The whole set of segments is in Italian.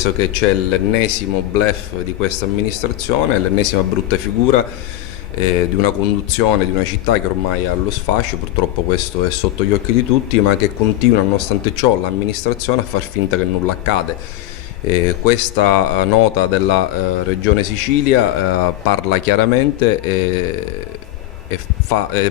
Che c'è l'ennesimo bluff di questa amministrazione, l'ennesima brutta figura di una conduzione di una città che ormai è allo sfascio, purtroppo questo è sotto gli occhi di tutti, ma che continua nonostante ciò l'amministrazione a far finta che nulla accade. Questa nota della Regione Sicilia parla chiaramente e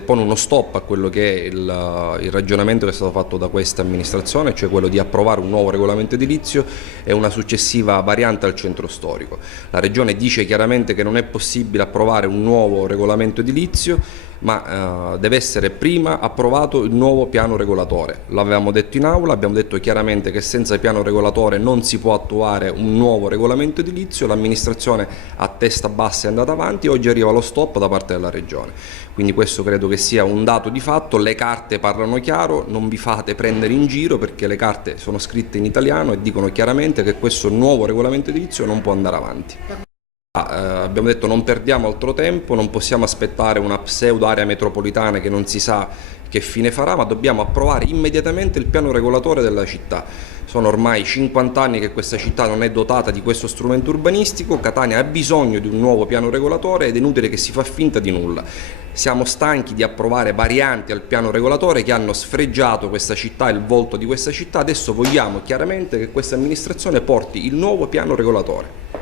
pone uno stop a quello che è il ragionamento che è stato fatto da questa amministrazione, cioè quello di approvare un nuovo regolamento edilizio e una successiva variante al centro storico. La Regione dice chiaramente che non è possibile approvare un nuovo regolamento edilizio, ma deve essere prima approvato il nuovo piano regolatore. L'avevamo detto in aula, abbiamo detto chiaramente che senza piano regolatore non si può attuare un nuovo regolamento edilizio, l'amministrazione a testa bassa è andata avanti e oggi arriva lo stop da parte della Regione. Quindi questo credo che sia un dato di fatto, le carte parlano chiaro, non vi fate prendere in giro perché le carte sono scritte in italiano e dicono chiaramente che questo nuovo regolamento edilizio non può andare avanti. Abbiamo detto non perdiamo altro tempo, non possiamo aspettare una pseudo area metropolitana che non si sa che fine farà, ma dobbiamo approvare immediatamente il piano regolatore della città. Sono ormai 50 anni che questa città non è dotata di questo strumento urbanistico, Catania ha bisogno di un nuovo piano regolatore ed è inutile che si fa finta di nulla. Siamo stanchi di approvare varianti al piano regolatore che hanno sfregiato questa città, il volto di questa città, adesso vogliamo chiaramente che questa amministrazione porti il nuovo piano regolatore.